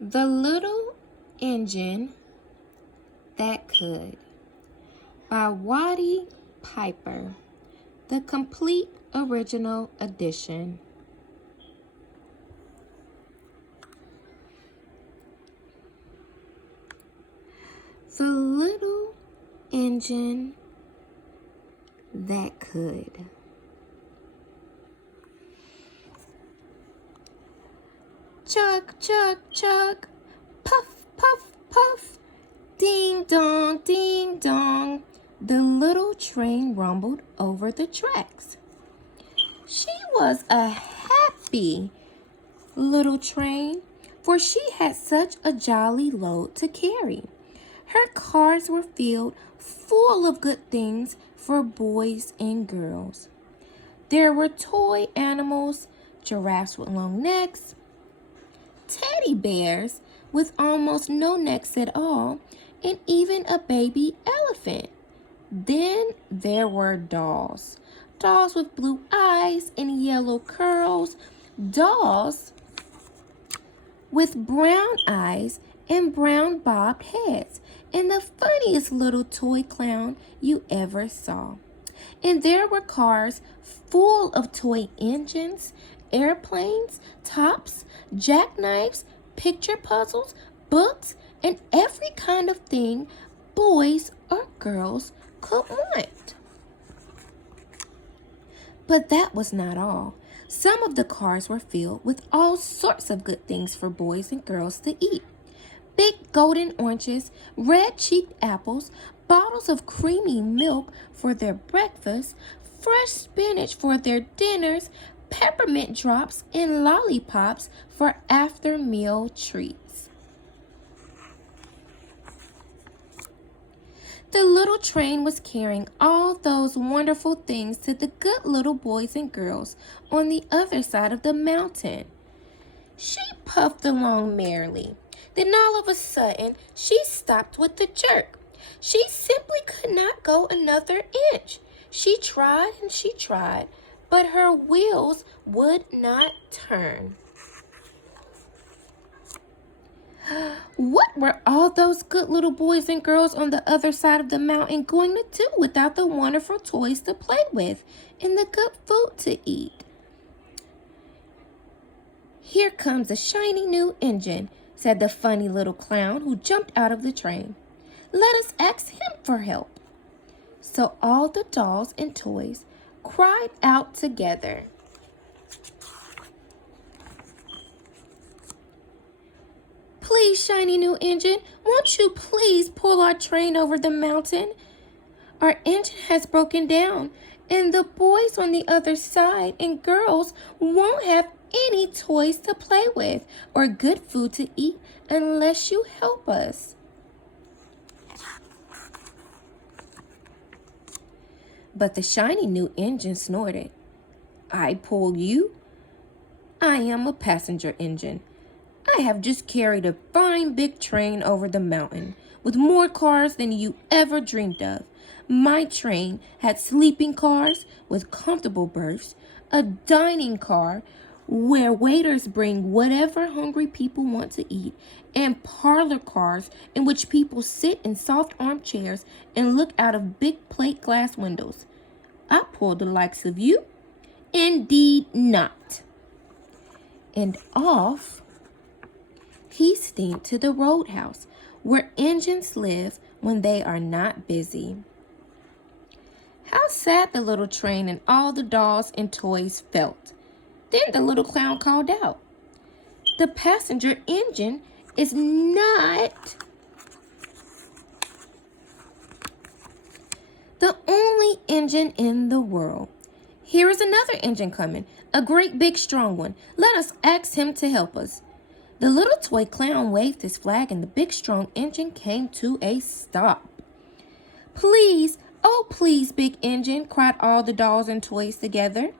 The Little Engine That Could by Waddy Piper, the complete original edition. The little engine that could. Chug, chug, chug, puff, puff, puff, ding dong, ding dong. The little train rumbled over the tracks. She was a happy little train, for she had such a jolly load to carry. Her cars were filled full of good things for boys and girls. There were toy animals, giraffes with long necks, teddy bears with almost no necks at all, and even a baby elephant. Then there were dolls. Dolls with blue eyes and yellow curls. Dolls with brown eyes and brown bobbed heads. And the funniest little toy clown you ever saw. And there were cars full of toy engines, airplanes, tops, jackknives, picture puzzles, books, and every kind of thing boys or girls could want. But that was not all. Some of the cars were filled with all sorts of good things for boys and girls to eat. Big golden oranges, red-cheeked apples, bottles of creamy milk for their breakfast, fresh spinach for their dinners, peppermint drops, and lollipops for after-meal treats. The little train was carrying all those wonderful things to the good little boys and girls on the other side of the mountain. She puffed along merrily. Then all of a sudden, she stopped with a jerk. She simply could not go another inch. She tried and she tried, but her wheels would not turn. What were all those good little boys and girls on the other side of the mountain going to do without the wonderful toys to play with and the good food to eat? Here comes a shiny new engine, said the funny little clown who jumped out of the train. Let us ask him for help. So all the dolls and toys cried out together. Please, shiny new engine, won't you please pull our train over the mountain? Our engine has broken down, and the boys on the other side and girls won't have any toys to play with or good food to eat unless you help us. But the shiny new engine snorted. I pull you? I am a passenger engine. I have just carried a fine big train over the mountain with more cars than you ever dreamed of. My train had sleeping cars with comfortable berths, a dining car where waiters bring whatever hungry people want to eat, and parlor cars in which people sit in soft armchairs and look out of big plate glass windows. I pull the likes of you? Indeed not. And off he steamed to the roadhouse, where engines live when they are not busy. How sad the little train and all the dolls and toys felt. Then the little clown called out, the passenger engine is not the only engine in the world. Here is another engine coming, a great big strong one. Let us ask him to help us. The little toy clown waved his flag and the big strong engine came to a stop. Please, oh please, big engine, cried all the dolls and toys together.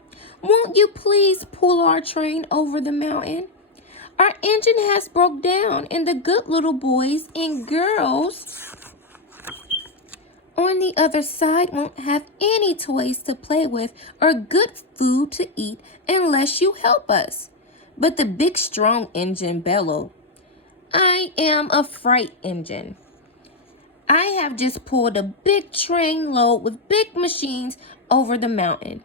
Won't you please pull our train over the mountain? Our engine has broke down and the good little boys and girls on the other side won't have any toys to play with or good food to eat unless you help us. But the big strong engine bellowed, I am a freight engine. I have just pulled a big train load with big machines over the mountain.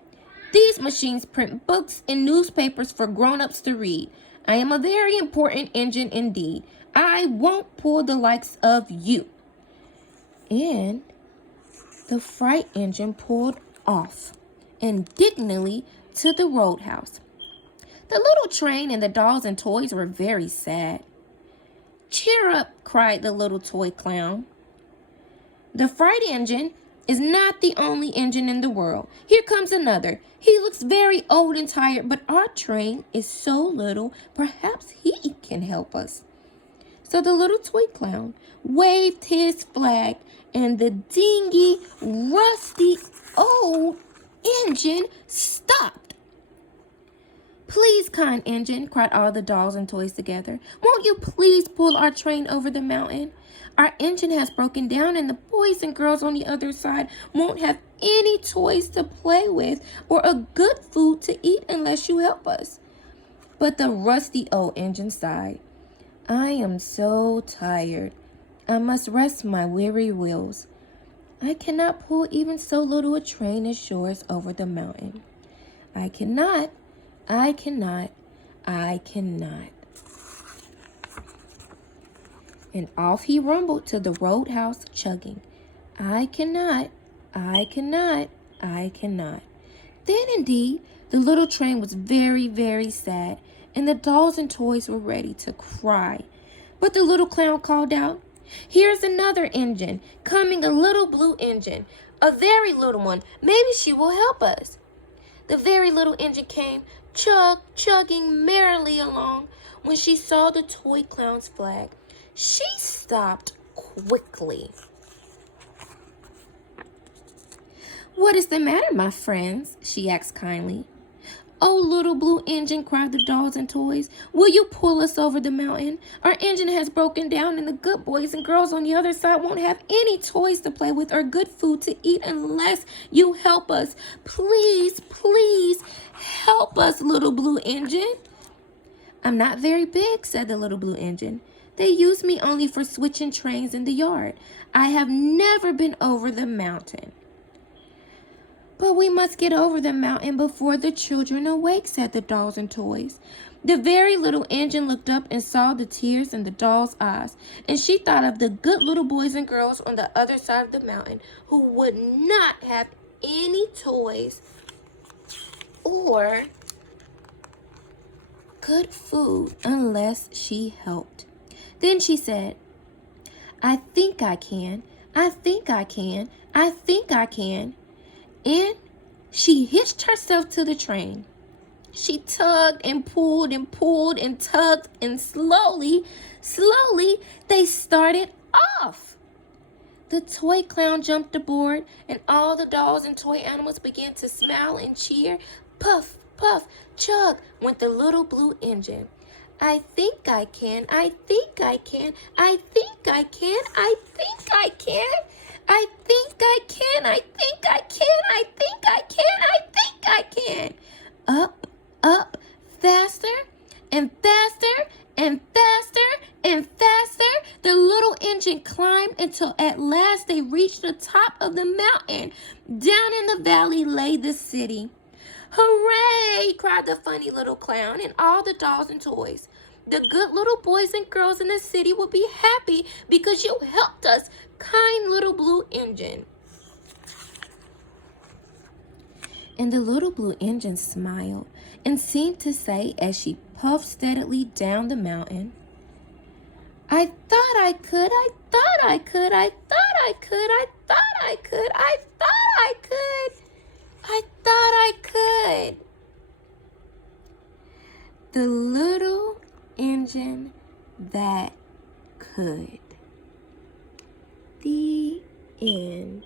These machines print books and newspapers for grown-ups to read. I am a very important engine indeed. I won't pull the likes of you. And the freight engine pulled off indignantly to the roadhouse. The little train and the dolls and toys were very sad. Cheer up, cried the little toy clown. The freight engine is not the only engine in the world. Here comes another. He looks very old and tired, but our train is so little, perhaps he can help us. So the little toy clown waved his flag, and the dingy, rusty, old engine stopped. Please, kind engine, cried all the dolls and toys together. Won't you please pull our train over the mountain? Our engine has broken down, and the boys and girls on the other side won't have any toys to play with or a good food to eat unless you help us. But the rusty old engine sighed. I am so tired. I must rest my weary wheels. I cannot pull even so little a train as yours over the mountain. I cannot. And off he rumbled to the roadhouse, chugging. I cannot. Then indeed, the little train was very, very sad, and the dolls and toys were ready to cry. But the little clown called out, Here's another engine, coming, a little blue engine, a very little one. Maybe she will help us. The very little engine came, chugging merrily along. When she saw the toy clown's flag, she stopped quickly. What is the matter, my friends? She asked kindly. Oh, little blue engine, cried the dolls and toys. Will you pull us over the mountain? Our engine has broken down, and the good boys and girls on the other side won't have any toys to play with or good food to eat unless you help us. Please help us, little blue engine. I'm not very big, said the little blue engine. They use me only for switching trains in the yard. I have never been over the mountain. But we must get over the mountain before the children awake, said the dolls and toys. The very little engine looked up and saw the tears in the doll's eyes, and she thought of the good little boys and girls on the other side of the mountain who would not have any toys or good food unless she helped. Then she said, I think I can. And she hitched herself to the train. She tugged and pulled and tugged, and slowly, they started off. The toy clown jumped aboard, and all the dolls and toy animals began to smile and cheer. Puff, puff, chug went the little blue engine. I think I can. Up, faster and faster and faster and faster. The little engine climbed until at last they reached the top of the mountain. Down in the valley lay the city. Hooray! Cried the funny little clown and all the dolls and toys. The good little boys and girls in the city will be happy because you helped us, kind little blue engine. And the little blue engine smiled and seemed to say as she puffed steadily down the mountain, I thought I could. The little engine that could. The end.